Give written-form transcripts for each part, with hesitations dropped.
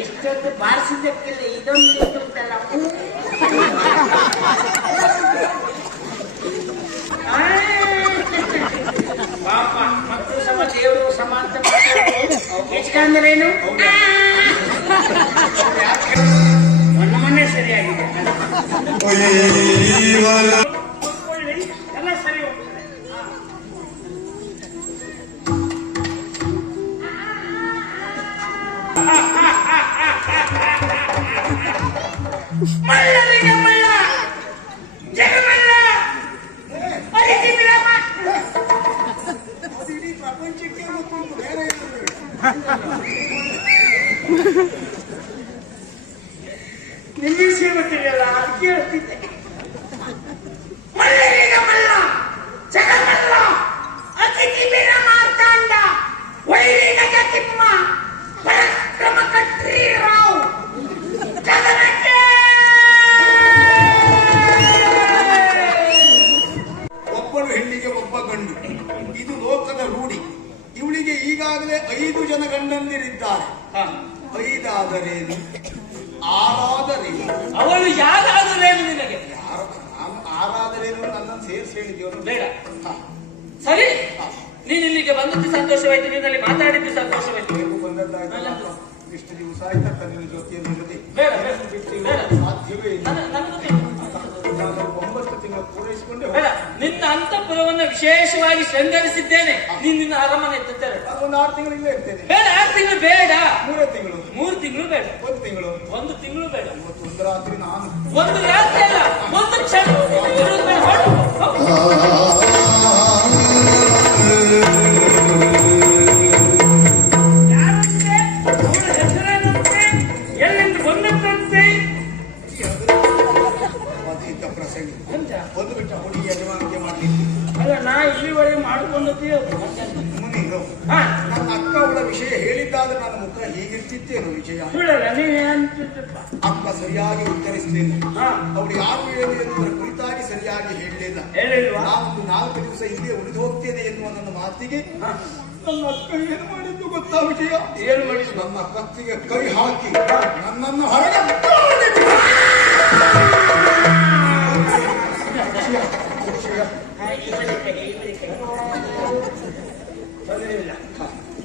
ಇಷ್ಟೊಂದು ಬಾರಿಸಿದ್ದಕ್ಕೆಲ್ಲ ಇದೊಂದು ಉಂಟಲ್ಲ. ಪಾಪ ಮಕ್ಕಳು ಸಮ ದೇವರು ಸಮ ಅಂತ ಹೆಚ್ಚಂದ್ರೇನು ಮೊನ್ನೆ ಸರಿಯಾಗಿದೆ ಎಲ್ಲ ಸರಿ ಹೋಗ್ತದೆ. ಮಳ್ಳರಿಗೆ ಮಳ್ಳ ಜಗಮಲ್ಲ ಇಡೀ ಪ್ರಪಂಚಕ್ಕೆ ಗೊತ್ತುಂಟು, ಬೇರೆ ನಿಮಗೆ ಸಿಗುತ್ತಿಲ್ಲ ಅದಕ್ಕೆ ಹೇಳ್ತಿದ್ದೆ. ಮಳ್ಳರಿಗೆ ಮಲ್ಲ ಜಗಮಲ್ಲ ಅತಿಥಿ ಬಿರ ಮಾರ್ತಾಂಡ ವೈರಿಗ ಜತಿಮ್ಮ ಪರಾಕ್ರಮ ಕಟ್ರಿ ರಾವ್ ಜಗನಕ್ಕೆ. ಒಬ್ಬಳು ಹೆಣ್ಣಿಗೆ ಒಬ್ಬ ಗಂಡು, ಇದು ಲೋಕದ ರೂಢಿ. ಇವಳಿಗೆ ಈಗಾಗಲೇ 5 ಜನ ಗಂಡಂದಿರಿದ್ದಾರೆ. 5 ಆದರೇನು, 6 ಆದರೇನು? ಅವಳು ಯಾರಾದರೇನು ನಿನಗೆ? ಆರಾದರೇನು ನನ್ನನ್ನು ಸೇರಿಸಿ ಹೇಳಿದ್ಯವನು ಬೇಡ. ಸರಿ, ನೀನು ಇಲ್ಲಿಗೆ ಬಂದದ್ದು ಸಂತೋಷವಾಯ್ತು, ನೀನಲ್ಲಿ ಮಾತಾಡಿದ್ದು ಸಂತೋಷವಾಯ್ತು. ಬಂದದ್ದಾಯ್ತು. ಇಷ್ಟು ದಿವಸ ಆಯ್ತಕ್ಕ ನಿನ್ನ ಜೊತೆಯಲ್ಲಿ ಇರದೆ. ಬೇಡ ಸಾಧ್ಯವೇ ಇಲ್ಲ. 9 ತಿಂಗಳು ಪೂರೈಸಿಕೊಂಡೆ. ಬೇಡ, ನಿನ್ನ ಅಂತಃಪುರವನ್ನು ವಿಶೇಷವಾಗಿ ಶೃಂಗರಿಸಿದ್ದೇನೆ. ನೀನು ನಿನ್ನ ಅರಮನೆ ಎತ್ತುತ್ತಾರೆ. ಒಂದು 6 ತಿಂಗಳು ಇಲ್ಲೇ ಇರ್ತೇನೆ. ಬೇಡ, 6 ತಿಂಗಳು ಬೇಡ. 3 ತಿಂಗಳು. 3 ತಿಂಗಳು ಬೇಡ. 1 ತಿಂಗಳು. 1 ತಿಂಗಳು ಬೇಡ. ಒಂದು ರಾತ್ರಿ ನಾನು. 1 ರಾತ್ರಿ ಅಲ್ಲ, 1 ಕ್ಷಣ ಇರುವುದು ಬೇಡ. ಯಾರಂತೆ? ಅವಳ ಹೆಸರೇನಂತೆ? ಎಲ್ಲಿಂದ ಬಂದದ್ದಂತೆ? ಅತೀತ ಪ್ರಸಂಗ. ಒಂದು ಬಿಟ್ಟ ಹುಡುಗಿ ಯಜಮಾನಿಕೆ ಮಾಡಲಿಕ್ಕೆ. ಅಲ್ಲ, ನಾ ಇಲ್ಲಿವರೆಗೆ ಮಾಡಿಕೊಂಡದ್ದೇ ಮುನೀರು, ನನ್ನ ಅಕ್ಕ ಅವಳ ವಿಷಯ ಹೇಳಿದ್ದಾದ್ರೆ ನನ್ನ ಮುಖ ಹೀಗಿರ್ತಿತ್ತೇನು ವಿಷಯ? ಸುಳ್ಳಲ್ಲ, ನೀನೇನಂತಿದ್ದಪ್ಪ? ಅಕ್ಕ ಸರಿಯಾಗಿ ಉತ್ತರಿಸಲಿಲ್ಲ. ಅವಳು ಯಾರು ಹೇಳಿ ಎನ್ನುವುದರ ಕುರಿತಾಗಿ ಸರಿಯಾಗಿ ಹೇಳಲಿಲ್ಲ. ಹೇಳಿಲ್ವಾ? ನಾನೊಂದು 4 ದಿವಸ ಇಲ್ಲೇ ಉಳಿದು ಹೋಗ್ತೇನೆ ಎನ್ನುವ ನನ್ನ ಮಾತಿಗೆ ನನ್ನ ಅಕ್ಕ ಏನು ಮಾಡಿದ್ದು ಗೊತ್ತಾ ವಿಷಯ? ಏನು ಮಾಡಿದ್ದು? ನನ್ನ ಕತ್ತಿಗೆ ಕೈ ಹಾಕಿ ನನ್ನನ್ನು ಹೊರಗೆ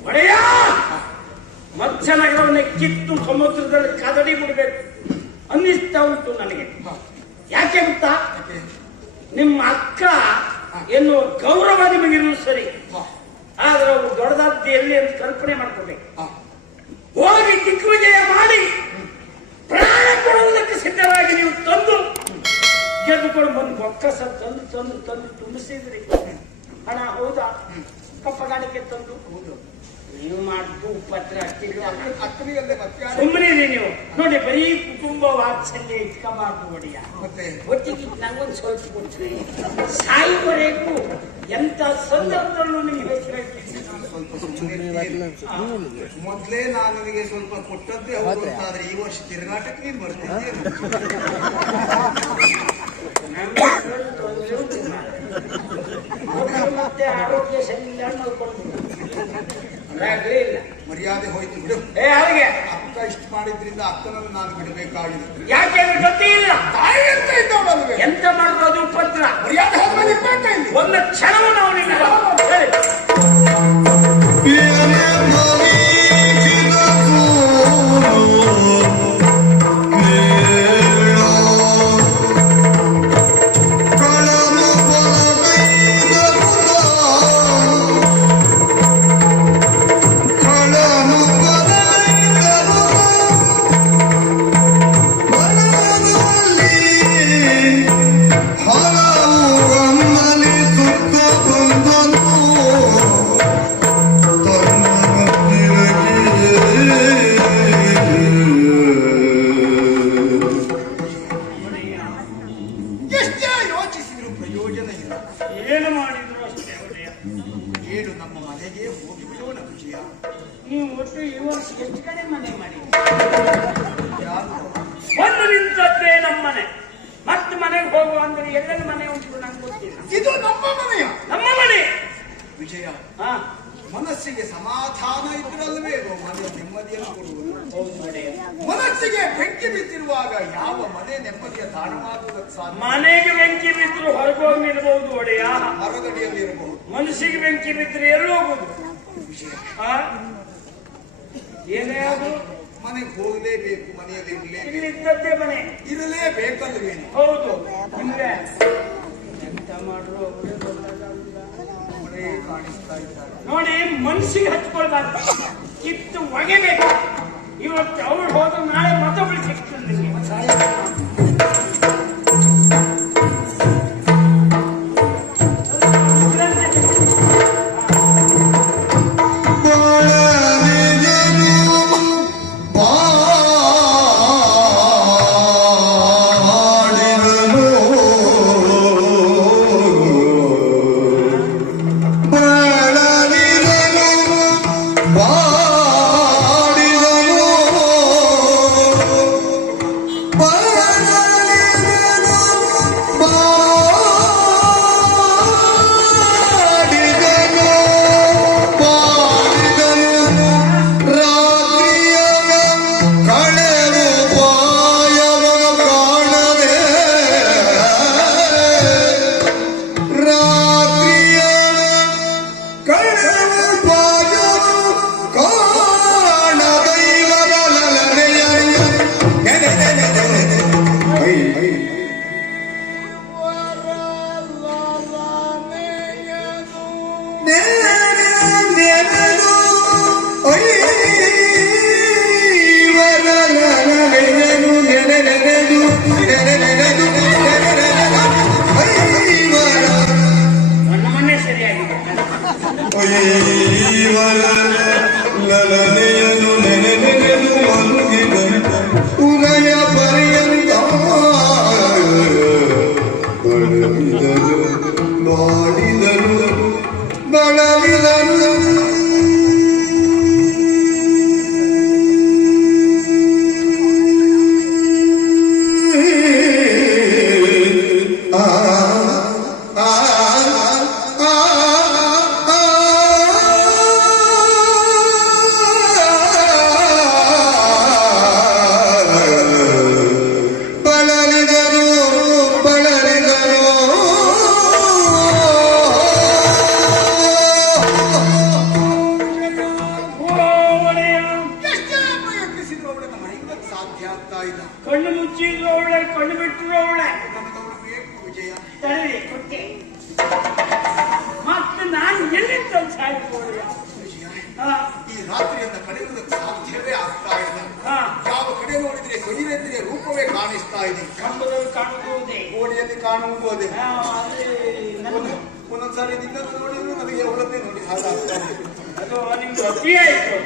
ಒಡೆಯ ಮತ್ಸ್ಯನಗರವನ್ನೇ ಕಿತ್ತು ಸಮುದ್ರದಲ್ಲಿ ಕದಡಿ ಬಿಡಬೇಕು ಅನ್ನಿಸ್ತಾ ಉಂಟು ನನಗೆ. ಯಾಕೆ ಗೊತ್ತಾ? ನಿಮ್ಮ ಅಕ್ಕ ಎನ್ನುವ ಗೌರವ ನಿಮಗಿರುವುದು ಸರಿ, ಆದ್ರೆ ಅವರು ದೊಡ್ಡದಾದ್ದು ಎಲ್ಲಿ ಅಂತ ಕಲ್ಪನೆ ಮಾಡ್ಕೋಬೇಕು. ಹೋಗಿ ದಿಗ್ವಿಜಯ ಮಾಡಿ ಪ್ರಾಣ ಕೊಡುವುದಕ್ಕೆ ಸಿದ್ಧರಾಗಿ ನೀವು ತಂದು ಗೆದ್ದುಕೊಂಡು ಬಂದು ಬೊಕ್ಕಸ ತಂದು ತಂದು ತಂದು ತುಂಬಿಸಿದ್ರಿ. ಹಣ ಹೌದಾ? ಕಪ್ಪಗಾಣಿಕೆ ತಂದು ನೀವು ಮಾಡಿದ್ದು ಉಪದ್ರ ಅಕ್ಕನಿಗಲ್ಲೇ ಮತ್ತೆ ಸುಮ್ಮನೆ ನೀವು ನೋಡಿ, ಬರೀ ಕುಟುಂಬ ವಾತ್ಸಲ್ಯ ಇಟ್ಕೋಬಾರ್ದು ಒಡೆಯ. ಮತ್ತೆ ಒಟ್ಟಿಗೆ ನಂಗೊಂದು ಸ್ವಲ್ಪ ಕೊಡ್ತೀವಿ, ಸಾಯುವವರೆಗೂ ಎಂತ ಸಂದರ್ಭದಲ್ಲೂ ನಿಮಗೆ ಹೆಸರಾಗಿ ಮೊದ್ಲೇ ನಾನು ನಿನಗೆ ಸ್ವಲ್ಪ ಕೊಟ್ಟದ್ದೇ ಹೌದು ಅಂತಾದ್ರೆ ಈ ವರ್ಷ ತಿರುಗಾಟಕ್ಕೆ ನೀನು ಬರ್ತಿದ್ದೀಯ. ಮತ್ತೆ ಆರೋಗ್ಯ ಸರಿ ಇಲ್ಲ ನೋಡ್ಕೊಂಡು ಇಲ್ಲ, ಮರ್ಯಾದೆ ಹೋಯ್ತು ಬಿಡು. ಹಾಗೆ ಅಕ್ಕ ಇಷ್ಟು ಮಾಡಿದ್ರಿಂದ ಅಕ್ಕನನ್ನು ನಾನು ಬಿಡಬೇಕಾಗಿದೆ. ಯಾಕೆ ಗೊತ್ತಿಲ್ಲ, ತಾಯಿ ಅಂತ ಇದ್ದವಳಲ್ವೇ? ಎಂತ ಮಾಡಿದ್ರು ಅದು ಉಪದ್ರ. ಮರ್ಯಾದೆ ಹೋದ್ಮೇಲೆ ಇರ್ಬೇಕಾ ಇಲ್ಲಿ? ಒಂದು ಕ್ಷಣವೂ ನಾವು ನಿಲ್ಲ. ಏನು ಮಾಡಿದ್ರು ಅಷ್ಟೇ ಒಡೆಯ. ಹೇಳು, ನಮ್ಮ ಮನೆಗೆ ಹೋಗಿ ಬಿಡೋಣ ವಿಷಯ. ನೀವು ಒಟ್ಟು ಈ ವರ್ಷ ಎಷ್ಟು ಕಡೆ ಮನೆ ಮಾಡಿ? ಯಾರು ಹೋಗುವ ಅಂದ್ರೆ ಎಲ್ಲೆಲ್ಲ ಮನೆ ಉಂಟು ನಂಗೆ ಗೊತ್ತಿಲ್ಲ. ಇದು ನಮ್ಮ ಮನೆಯ ನಮ್ಮ ಮನೆ ವಿಜಯ. ಹಾ ಮನಸ್ಸಿಗೆ ಸಮಾಧಾನ ಇದ್ರಲ್ವೇ ಮನೆ ನೆಮ್ಮದಿಯನ್ನು ಕೊಡುವುದು. ಹೌದು ಒಡೆಯ. ಮನಸ್ಸಿಗೆ ಬೆಂಕಿ ಬಿದ್ದಿರುವಾಗ ಯಾವ ಮನೆ ನೆಮ್ಮದಿಯ ತಾಣವಾಗುವುದಕ್ಕೆ ಸಾಧ್ಯ? ಮನೆಗೆ ಬೆಂಕಿ ಬಿದ್ರು ಹೊರಗೆ ಹೋಗಿ ನಿಲ್ಬಹುದು ಒಡೆಯ. ಮರದಡಿಯಲ್ಲಿ ಇರಬಹುದು. ಮನಸ್ಸಿಗೆ ಬೆಂಕಿ ಬಿದ್ರೆ ಎಲ್ಲಿ ಹೋಗುದು? ಹಾ ಏನೇ ಅದು ಮನೆಗೆ ಹೋಗಲೇಬೇಕು, ಮನೆಯಲ್ಲಿ ಇರಲೇಬೇಕು. ಇಲ್ಲಿದ್ದದ್ದೇ ಮನೆ ಇರಲೇಬೇಕಲ್ವೇನು? ಹೌದು. ನಿಮ್ಗೆ ಎಂತ ಮಾಡ್ರು ಮಳೆ ಕಾಣಿಸ್ತಾ ಇದ್ದಾರೆ ನೋಡಿ. ಮನಸ್ಸಿಗೆ ಹಚ್ಕೊಳ್ಬಾರ್ದು, ಕಿತ್ತು ಒಗೆಬೇಕು. ಇವತ್ತು ಅವ್ರು ಹೋದ್ರೆ ನಾಳೆ ಮತ್ತೊಬ್ಬಳು ಸಿಗ್ತದೆ ನಿಮಗೆ. ಕಣ್ಣು ಮುಚ್ಚಿದ್ರು ಅವಳೆ, ಕಣ್ಣು ಬಿಟ್ಟರು ಅವಳೆ. ತಡಿ ಕೊಟ್ಟೆ. ಮತ್ತೆ ನಾನು ಎಲ್ಲಿಂದ ಸಾಯ್ಬೋಳು? ಈ ರಾತ್ರಿಯನ್ನ ಕಳೆಯುವುದಕ್ಕೆ ಸಾಧ್ಯವೇ ಆಗ್ತಾ ಇಲ್ಲ. ಯಾವ ಕಡೆ ನೋಡಿದ್ರೆ ಕೈರೆಂದ್ರೆ ರೂಪವೇ ಕಾಣಿಸ್ತಾ ಇದೆ. ಕಂಬದಲ್ಲಿ ಕಾಣುವುದೇ, ಗೋಡೆಯಲ್ಲಿ ಕಾಣುವುದು ಅದೇ. ಒಂದೊಂದ್ಸಾರಿ ನಿನ್ನನ್ನು ನೋಡಿದ್ರು ನನಗೆ ಅವಳನ್ನೇ ನೋಡಿ ಹಾಗಾಗ್ತಾ ಇದೆ. ಅದು ನಿಮ್ದು ಅತಿ ಆಯ್ತು.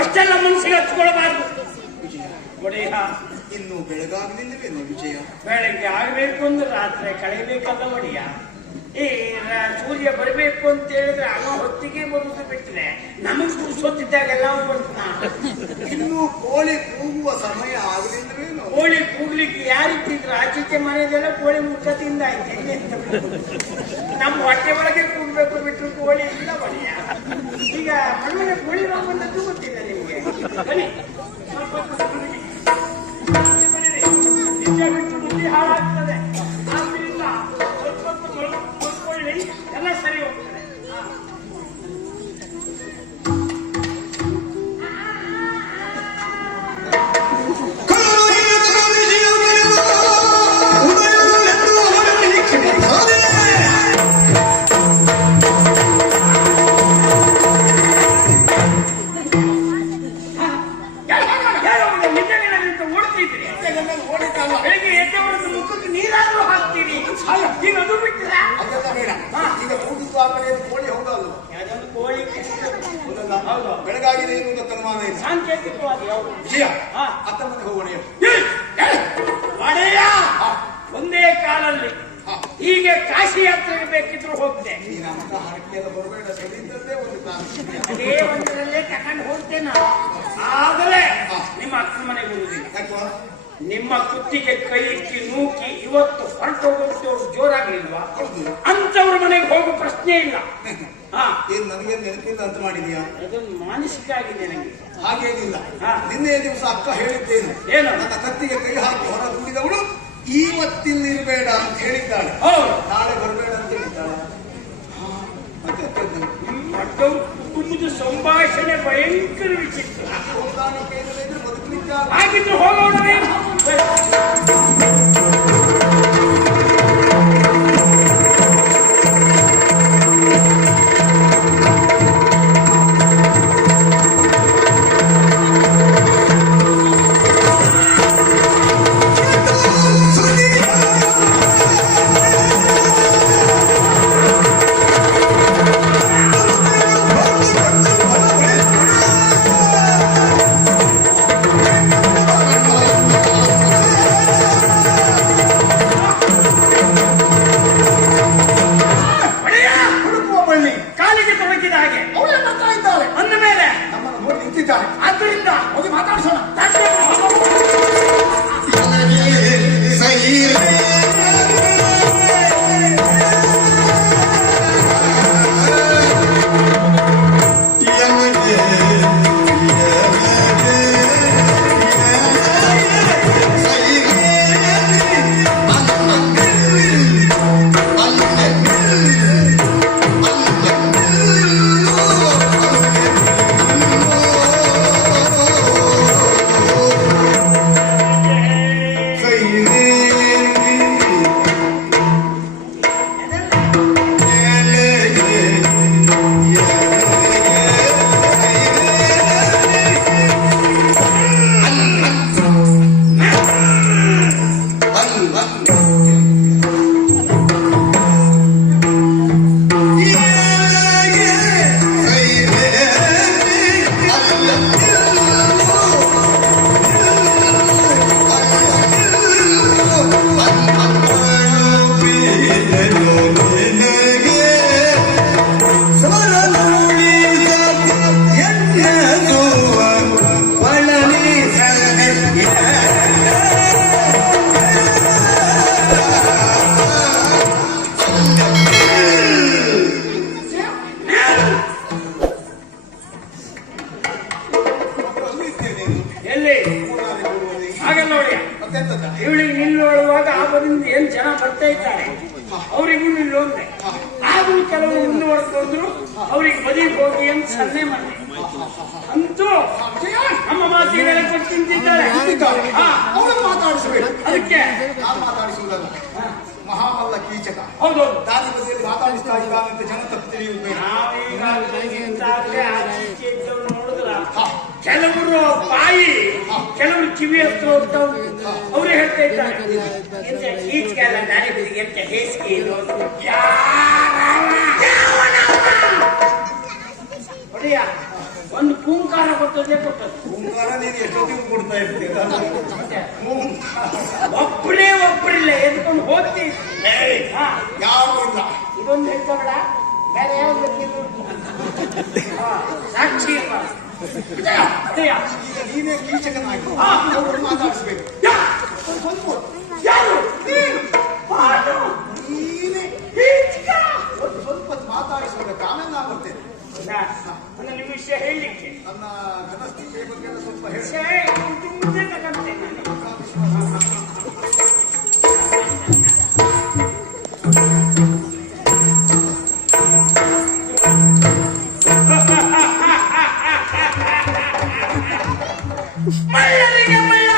ಅಷ್ಟೆಲ್ಲ ಮನಸ್ಸಿಗೆ ಹಚ್ಕೊಳ್ಬಾರ್ದು ಒಡೆಯ. ಇನ್ನು ಬೆಳಗಾಗಲಿಲ್ಲವೇನೋ ವಿಜಯ? ಬೆಳಗ್ಗೆ ಆಗ್ಬೇಕು ಅಂದ್ರೆ ರಾತ್ರಿ ಕಳೆಯಬೇಕಲ್ಲ ಒಡೆಯ. ಈ ಸೂರ್ಯ ಬರಬೇಕು ಅಂತ ಹೇಳಿದ್ರೆ ಅವ ಹೊತ್ತಿಗೆ ಬರುವುದು ಬಿಟ್ಟರೆ ನಮಗ್ ಸುತ್ತಿದ್ದಾಗೆಲ್ಲ ಬರ್ತಾನ. ಇನ್ನು ಕೋಳಿ ಕೂಗುವ ಸಮಯ ಆಗಲಿಲ್ಲವೇನೋ? ಕೋಳಿ ಕೂಗ್ಲಿಕ್ಕೆ ಯಾರಿತ್ತಿದ್ರು? ಆಚೀಚೆ ಮನೆಯದೆಲ್ಲ ಕೋಳಿ ಮುಖದಿಂದ ಆಯ್ತು. ನಮ್ಮ ಹೊಟ್ಟೆ ಒಳಗೆ ಕೂಗ್ಬೇಕು ಬಿಟ್ಟರು ಕೋಳಿ ಇಲ್ಲ ಒಡೆಯ. ಈಗ ಮಣ್ಣೆ ಕೋಳಿ ರೋಗ ಬಂದದ್ದು ಗೊತ್ತಿಲ್ಲ ನಿಮ್ಗೆ. ಬನ್ನಿ ನಿಜ ಬಿಟ್ಟು ಬುದ್ಧಿ ಹಾಳಾಗ್ತದೆ. ಆದ್ರಿಂದ ಸ್ವಲ್ಪ ನೋಡ್ಕೊಳ್ಳಿ, ಎಲ್ಲ ಸರಿ ಹೋಗ್ತದೆ. ಬೆಳಿಗ್ಗೆ ಎದ್ದವರದ್ದು ಮುಖಕ್ಕೆ ನೀರಾದ್ರೂ ಹಾಕ್ತೀರಿ, ಈಗ ಅದು ಬಿಟ್ಟಿರ? ಅದೆಲ್ಲ ಬೇಡ. ಈಗ ಕೂಗುದು ಆ ಕಡೆ ಕೋಳಿ ಹೌದಲ್ಲ? ಅದೊಂದು ಕೋಳಿ ಹೌದು. ಬೆಳಗಾಗಿದೆ ಎನ್ನುವುದಕ್ಕೆ ಅನುಮಾನ ಇಲ್ಲ. ಸಾಂಕೇತಿಕವಾಗಿ ವಿಜಯ, ಅತ್ತ ಮನೆಗೆ ಹೋಗೋಣ. ಒಡೆಯ ಒಂದೇ ಕಾಲಲ್ಲಿ ಹೀಗೆ ಕಾಶಿ ಯಾತ್ರೆಗೆ ಬೇಕಿದ್ರು ಹೋಗ್ತೆ. ನೀನು ಅಂತ ಹರಕೆಲ್ಲ ಬರಬೇಡ. ಸರಿದ್ದಲ್ಲೇ ಒಂದು ಕಾಲ ಅದೇ ಒಂದರಲ್ಲೇ ತಕೊಂಡು ಹೋಗ್ತೇನೆ. ಆದರೆ ನಿಮ್ಮ ಅಕ್ಕನ ಮನೆಗೆ ಬರುವುದಿಲ್ಲ. ನಿಮ್ಮ ಕುತ್ತಿಗೆ ಕೈ ಇಕ್ಕಿ ನೂಕಿ ಇವತ್ತು ಹೊರಟೋಗೋದು ಜೋರಾಗ್ಲಿಲ್ವಾ? ಅಂತವ್ರ ಮನೆಗೆ ಹೋಗೋ ಪ್ರಶ್ನೆ ಇಲ್ಲ. ಏನ್ ನನಗೆ ನೆನಪಿಲ್ಲ ಅಂತ ಮಾಡಿದೀಯಾ? ಅದೊಂದು ಮಾನಸಿಕ ಆಗಿದೆ ನನಗೆ. ಹಾಗೇನಿಲ್ಲ. ನಿನ್ನೆ ದಿವಸ ಅಕ್ಕ ಹೇಳಿದ್ದೇನು? ಏನು? ನನ್ನ ಕತ್ತಿಗೆ ಕೈ ಹಾಕಿ ಹೊರ ದೂಡಿದವಳು ಇವತ್ತಿಲ್ಲಿ ಇರಬೇಡ ಅಂತ ಹೇಳಿದ್ದಾಳೆ. ನಾಳೆ ಬರಬೇಡ ಅಂತ ಹೇಳಿದ್ದಾಳೆ. ಕುಟುಂಬದ ಸಂಭಾಷಣೆ ಭಯಂಕರ ವಿಚಿತ್ರ. ಬದುಕಲಿಕ್ಕೆ ಹಾಗಿದ್ದು ಹೋಗೋಣವೇ? ಆದ್ದರಿಂದ ಹೋಗಿ ಮಾತಾಡಿಸೋಣ. ಇವಳಿಗೆ ನಿಲ್ಲುವಾಗ ಆಪದಿಂದ ಏನ್ ಜನ ಬರ್ತಾ ಇದ್ದಾರೆ, ಅವರಿಗೂ ನಿಲ್ಲೋಂದೆ. ಆದ್ರೂ ಕೆಲವರು ಮುಂದುವರೆದ್ರು, ಅವ್ರಿಗೆ ಬದಿಗೆ ಹೋಗಿ ಅಂತ ಸನ್ನೆ ಮಾಡಿ ಅಂತೂ ನಮ್ಮ ಮಾತಿಗೆ ಬೆಲೆ ಕೊಟ್ಟು ತಿಂತಿದ್ದಾರೆ. ಮಾತಾಡಿಸಬೇಕು. ಅದಕ್ಕೆ ಮಾತಾಡಿಸುವುದಲ್ಲ, ಮಹಾಮಲ್ಲ ಕೀಚಕ. ಹೌದೌದು, ದಾರಿ ಬದಿಯಲ್ಲಿ ಮಾತಾಡಿಸ್ತಾ ಇದ್ದಾನಂತ ಜನ ತಪ್ಪು ತಿಳಿಯುವುದು. ನೋಡಿದ್ರ ಕೆಲವರು ಬಾಯಿ, ಕೆಲವರು ಕಿವಿ ಹತ್ರ ಹೋಗ್ತಾ ಉಂಟು. ಅವರೇ ಹೇಳ್ತಾ ಇದ್ದಾರೆ, ಎಂತ ಕೀಚಕಲ್ಲ ದಾರಿ ಬದಿಗೆ ಎಂತ ಹೇಸಿಗೆ ಹೊಡೆಯ ಒಂದು ಪೂಂಕಾರ ಕೊಟ್ಟದ್ದೇ ಕೊಟ್ಟದ್ದು. ಪೂಂಕಾರ ನೀನು ಎಷ್ಟೊತ್ತಿಗೆ ಕೊಡ್ತಾ ಇರ್ತೀರ? ಒಬ್ಬರಿಲ್ಲ ಎದ್ಕೊಂಡು ಹೋಗ್ತೀವಿ. ಯಾವ ಇಲ್ಲ, ಇದೊಂದು ಹೇಳ್ಕೊಬೇಡ, ಬೇರೆ ಯಾವ್ದು ಸಾಕ್ಷಿ ಈಗ ನೀನೇ ಕೀಚಕನಾಗಿ ಮಾತಾಡಿಸ್ಬೇಕು. ಸ್ವಲ್ಪ ಮಾತಾಡಿಸ್ಬೇಕು, ಆಮೇಲೆ ನಾ ಬರ್ತೇನೆ. ನನ್ನ ನಿಮ್ಮ ವಿಷಯ ಹೇಳಲಿಕ್ಕೆ, ನನ್ನ ಘನಸ್ಥಿತಿಯ ಬಗ್ಗೆ ಸ್ವಲ್ಪ ಹೇಳಿ. ಮಳ್ಳರಿಗೆ ಮಳ್ಳ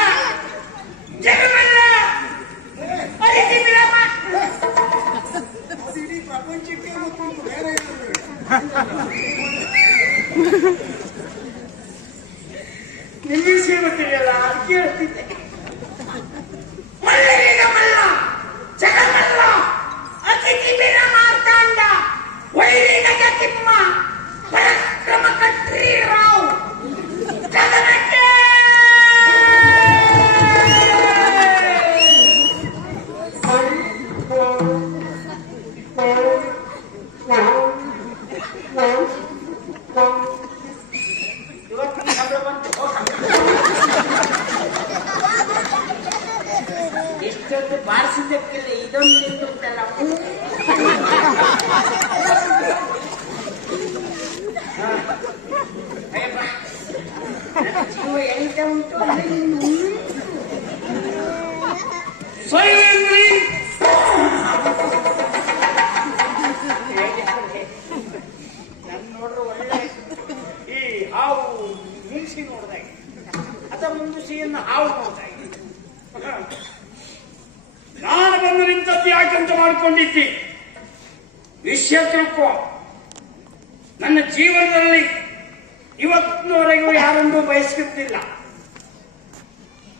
ಇಷ್ಟೊತ್ತು ಬಾರಿಸಿದ್ದಕ್ಕಿಲ್ಲ ಇದೊಂದು ನಿಂತುಂಟಲ್ಲ. ಜೀವ ಎಂತ ಉಂಟು ನನ್ ನೋಡ್ರೆ ಒಳ್ಳೆ ಈ ಹಾವು ಮೀಸಿ ನೋಡ್ದಾಗ ಅಥವಾ ಮುಂದುಸಿಯನ್ನು ಹಾವು ನೋಡ್ದಾಗ ನಾನು ಬಂದು ನಿಂತದ್ದು ಯಾಕಂತ ಮಾಡ್ಕೊಂಡಿದ್ದಿ ವಿಷಯ ತಿಳ್ಕೊ. ನನ್ನ ಜೀವನದಲ್ಲಿ ಇವತ್ತಿನವರೆಗೂ ಯಾರೊಂದು ಬಯಸುತ್ತಿಲ್ಲ,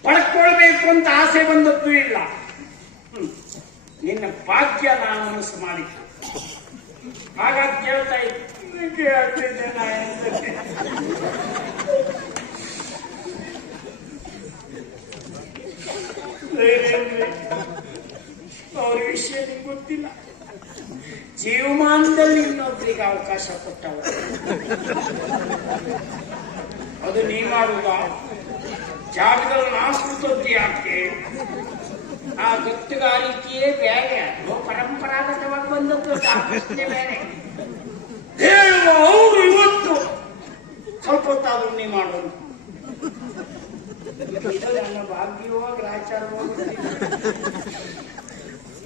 ಪಡ್ಕೊಳ್ಬೇಕು ಅಂತ ಆಸೆ ಬಂದದ್ದು ಇಲ್ಲ. ನಿನ್ನ ಭಾಗ್ಯ ನಾನು ಮನಸ್ಸು ಮಾಡಿದ್ದೆ. ಹಾಗಾಗಿ ಕೇಳ್ತಾ ಇದ್ದೆ ಅವ್ರ ವಿಷಯ ನಿಮ್ಗೆ ಗೊತ್ತಿಲ್ಲ. ಜೀವಮಾನದಲ್ಲಿ ಇನ್ನೊಬ್ರಿಗೆ ಅವಕಾಶ ಕೊಟ್ಟವ ಅದು ನೀ ಮಾಡುದ ಜಾಗದಲ್ಲಿ ನಾಸ್ಬಿಟ್ಟದ್ದು ಯಾಕೆ? ಆ ಗುತ್ತುಗಾರಿಕೆಯೇ ಬೇರೆ, ಪರಂಪರಾಗತವಾಗಿ ಬಂದದ್ದು ಪ್ರಶ್ನೆ ಬೇರೆ. ಹೇಳುವ ಅವರು ಇವತ್ತು ಸ್ವಲ್ಪ ಹೊತ್ತಾದ್ರು ನೀ ಮಾಡೋದು ಇದು ನನ್ನ ಭಾಗ್ಯವೋ ಗ್ರಾಚಾರವೋ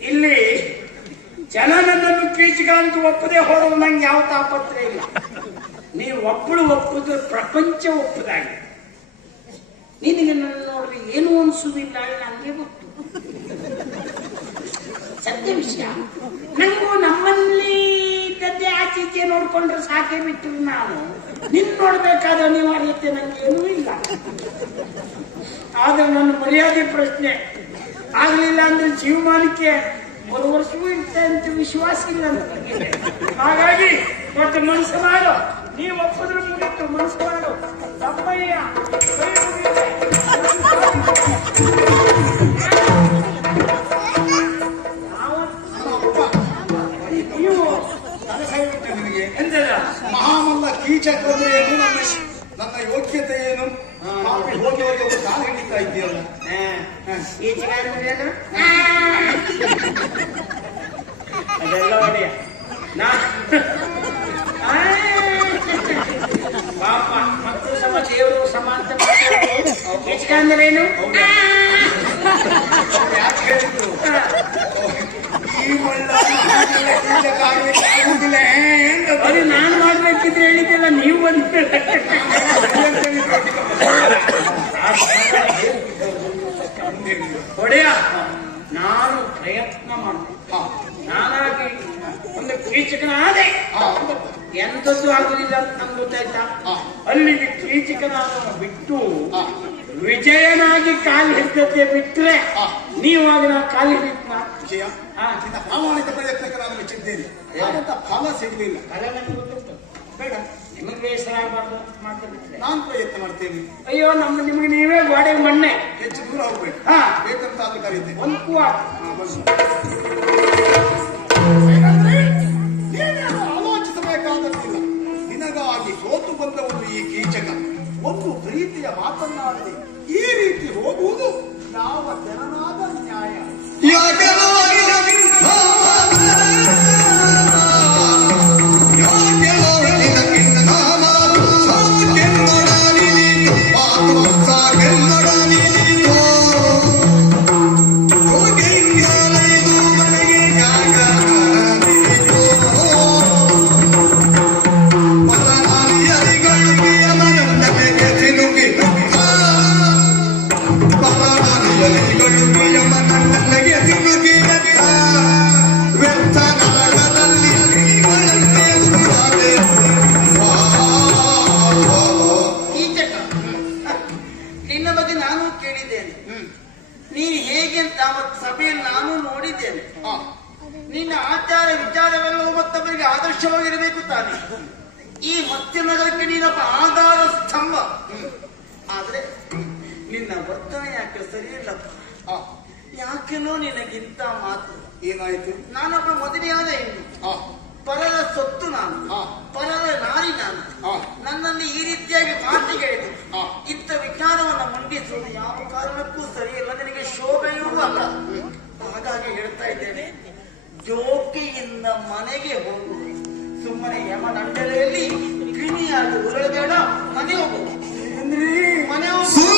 ಇಲ್ಲಿ ಜನ ನನ್ನನ್ನು ಕೀಚಗಾಂತ ಒಪ್ಪದೆ ಹೋದ್ರೆ ನಂಗೆ ಯಾವ ತಾಪತ್ರೆ ಇಲ್ಲ. ನೀವು ಒಬ್ಬಳು ಒಪ್ಪಿದ್ರೆ ಪ್ರಪಂಚ ಒಪ್ಪದಾಗಿ. ನಿನಗೆ ನನ್ನ ನೋಡ್ರಿ ಏನು ಅನ್ಸುವುದಿಲ್ಲ, ನಂಗೆ ಗೊತ್ತು. ಸತ್ಯ ವಿಷಯ. ನಂಗೂ ನಮ್ಮಲ್ಲಿ ಗದ್ದೆ ಆಚೀಚೆ ನೋಡ್ಕೊಂಡ್ರೆ ಸಾಕೆ ಬಿಟ್ಟು ನಾನು ನಿನ್ ನೋಡ್ಬೇಕಾದ ಅನಿವಾರ್ಯತೆ ನಂಗೇನೂ ಇಲ್ಲ. ಆದ್ರೆ ನನ್ನ ಮರ್ಯಾದೆ ಪ್ರಶ್ನೆ ಆಗ್ಲಿಲ್ಲ ಅಂದ್ರೆ ಜೀವಮಾನಕ್ಕೆ 1 ವರ್ಷವೂ ಇರ್ತದೆ ಅಂತ ವಿಶ್ವಾಸ ಇಲ್ಲ ನನಗೆ. ಹಾಗಾಗಿ ದೊಡ್ಡ ಮನಸ್ಸು ಮಾಡು, ನೀವು ಒಪ್ಪಿದ್ರೆ ಮುಗಿತು. ಮನಸ್ಸು ಮಾಡು ತಪ್ಪಯ್ಯ. ನೀವು ನಿನಗೆ ಎಂತದ ಮಹಾಮಲ್ಲ ಕೀಚಕ ಅಂದ್ರೆ ಏನು, ನನ್ನ ಯೋಗ್ಯತೆ ಏನು? ಹೋಗಿ ಹೋಗಿ ಅವರು ಕಾಲು ಹಿಡಿತಾ ಇದೆಯಲ್ಲ. ಅದೆಲ್ಲ ಒಡೆಯ ಪಾಪ ಮಕ್ಕಳು ಸಮ ದೇವರು ಸಮ ಅಂತ ಅಂದ್ರೇನು? ಯಾಕೆ ಹೇಳಿದ್ರು ಈ ಅದು ನಾನು ಮಾಡ್ಬೇಕಿದ್ರೆ ಹೇಳಿದ್ದೆಲ್ಲ ನೀವು ಬಂದ ಒಡೆಯ. ನಾನು ಪ್ರಯತ್ನ ಮಾಡ್ತೀನಿ, ನಾನಾಗಿ ಒಂದು ಕೀಚಕನಾದೆ ಎಂಥದ್ದು ಆಗುದಿಲ್ಲ ಅಂತ ನಂಗೆ ಗೊತ್ತಾಯ್ತಾ. ಅಲ್ಲಿಗೆ ಕೀಚಕನಾದ ಬಿಟ್ಟು ವಿಜಯನಾಗಿ ಕಾಲು ಹಿಡಿದತೆ ಬಿಟ್ರೆ ನೀವಾಗ ನಾ ಕಾಲು ಹಿಡಿದ್ನ ವಿಜಯ ಪ್ರಾಮಾಣಿಕ ಪ್ರಯತ್ನಕ್ಕೆ ನಾನು ಮೆಚ್ಚಿದ್ದೇನೆ. ಫಲ ಸಿಗಲಿಲ್ಲ. ಫಲ ನನಗೆ ಗೊತ್ತುಂಟು, ಬೇಡ ನಿಮಗೆ ಬೇಸರ ಆಗಬಾರ್ದು ಮಾಡ್ತಾ ಬಿಟ್ರೆ ನಾನು ಪ್ರಯತ್ನ ಮಾಡ್ತೇನೆ. ಅಯ್ಯೋ ನಿಮಗೆ ನೀವೇ ಗೋಡೆ ಮಣ್ಣೆ ಹೆಚ್ಚು ದೂರ ಹೋಗ್ಬೇಕು. ಬೇಕಂತ ಅದು ಕರೀತೇನೆ. ಒಂದು ನೀನೇನು ಆಲೋಚಿಸಬೇಕಾದದ್ದಿಲ್ಲ. ನಿನಗಾಗಿ ಸೋತು ಬಂದವನು ಈ ಕೀಚಕ ಒಂದು ಪ್ರೀತಿಯ ಮಾತನ್ನಾಡದೆ ಈ ರೀತಿ ಹೋಗುವುದು ಯಾವ ಜನನಾದ ನ್ಯಾಯ? ಸಭೆಯಲ್ಲಿ ನಾನು ನೋಡಿದ್ದೇನೆ. ನಿನ್ನ ಆಚಾರ ವಿಚಾರವೆಲ್ಲವೂ ಮತ್ತೊಬ್ಬರಿಗೆ ಆದರ್ಶವಾಗಿರಬೇಕು ತಾನೆ. ಈ ಮತ್ಸ್ಯ ನಗರಕ್ಕೆ ನೀನೊಬ್ಬ ಆಧಾರ ಸ್ತಂಭ. ಆದ್ರೆ ನಿನ್ನ ವರ್ತನೆ ಯಾಕೆ ಸರಿಯಿಲ್ಲ. ಯಾಕೆನೋ ನಿನಗಿಂತ ಮಾತು. ಏನಾಯ್ತು? ನಾನೊಬ್ಬ ಮದುವೆಯಾದ ಹೆಣ್ಣು, ಪರರ ಸೊತ್ತು ನಾನು, ಪರರ ನಾರಿ ನಾನು. ನನ್ನಲ್ಲಿ ಈ ರೀತಿಯಾಗಿ ಮಾತಿಗೆ ಹೇಳಿದೆ. ಇಂಥ ವಿಚಾರವನ್ನು ಮಂಡಿಸುವುದು ಯಾವ ಕಾರಣಕ್ಕೂ ಸರಿಯಿಲ್ಲ, ನಿನಗೆ ಶೋಭೆಯೂ ಅಲ್ಲ. ಯಮದಂಡಲೆಯಲ್ಲಿ ಕ್ರಿಮಿಯಾಗಿ ಉರುಳಬೇಡ, ಮನೆ ಹೋಗು. ಮನೆ ಹೋಗು.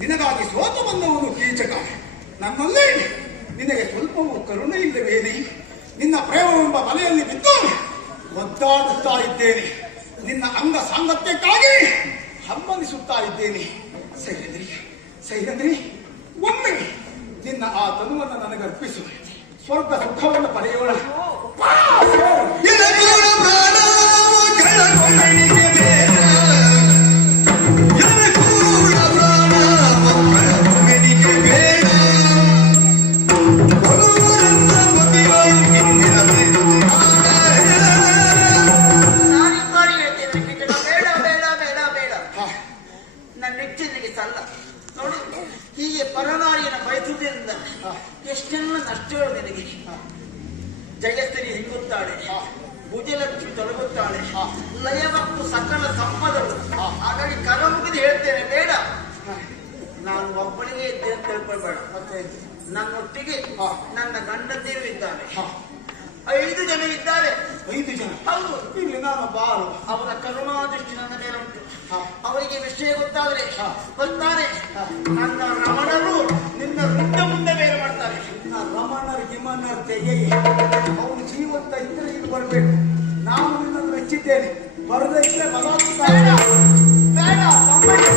ನಿನಗಾಗಿ ಸೋತು ಬಂದವನು ಕೀಚಕ. ನನ್ನಲ್ಲೇ ನಿನಗೆ ಸ್ವಲ್ಪವೂ ಕರುಣೆ ಇಲ್ಲವೇನೆ? ನಿನ್ನ ಪ್ರೇಮವೆಂಬ ಬಲೆಯಲ್ಲಿ ಬಿದ್ದು ಒದ್ದಾಡುತ್ತಾ ಇದ್ದೇನೆ. ನಿನ್ನ ಅಂಗ ಸಾಂಗತ್ಯಕ್ಕಾಗಿ ಹಮ್ಮನಿಸುತ್ತಾ ಇದ್ದೇನೆ. ಸೈರಂದ್ರಿ, ಒಮ್ಮೆ ನಿನ್ನ ಆ ತನುವನ್ನು ನನಗೆ ಅರ್ಪಿಸು. ಸ್ವರ್ಗ ಸುಖವನ್ನು ಪಡೆಯೋಣ. ಹೀಗೆ ಪರನಾರಿಯನ್ನು ಬಯಸುವುದರಿಂದ ಎಷ್ಟೆಲ್ಲ ನಷ್ಟಗಳು ನಿನಗೆ. ಜಯಸ್ಥಿರಿ ಹಿಂಗುತ್ತಾಳೆ, ಭುಜಲಕ್ಷ್ಮಿ ತೊಡಗುತ್ತಾಳೆ, ಲಯ ಮತ್ತು ಸಕಲ ಸಂಪದಗಳು. ಹಾಗಾಗಿ ಕರ ಮುಗಿದು ಹೇಳ್ತೇನೆ, ಬೇಡ, ನಾನು ಒಬ್ಬನಿಗೆ ಇದ್ದೆ ಅಂತ ತಿಳ್ಕೊಳ್ಬೇಡ. ನನ್ನೊಟ್ಟಿಗೆ ನನ್ನ ಗಂಡಂದಿರು ಇದ್ದಾರೆ, 5 ಜನ ಇದ್ದಾರೆ. 5 ಜನ? ಹೌದು. ಇಲ್ಲಿ ನಾನು ಬಾರು. ಅವರ ಕರುಣಾದೃಷ್ಟಿ ನನ್ನ ಮೇಲೆ ಉಂಟು. ಅವರಿಗೆ ವಿಷಯ ಗೊತ್ತಾದರೆ ಬರ್ತಾರೆ. ನನ್ನ ರಮಣರು ನಿನ್ನ ರುಂಡ ಮುಂದೆ ಬೇರೆ ಮಾಡ್ತಾರೆ. ರಮಣರು ಗಿಮಣ್ಣರು ತೆಗೆಯೇ, ಅವನು ಜೀವಂತ ಇದ್ರೆ ಇದು ಬರಬೇಕು. ನಾನು ನಿನ್ನನ್ನು ಮೆಚ್ಚಿದ್ದೇನೆ. ಬರದೇ ಇದ್ರೆ ಬೇಡ, ಬೇಡ, ಬೇಡ.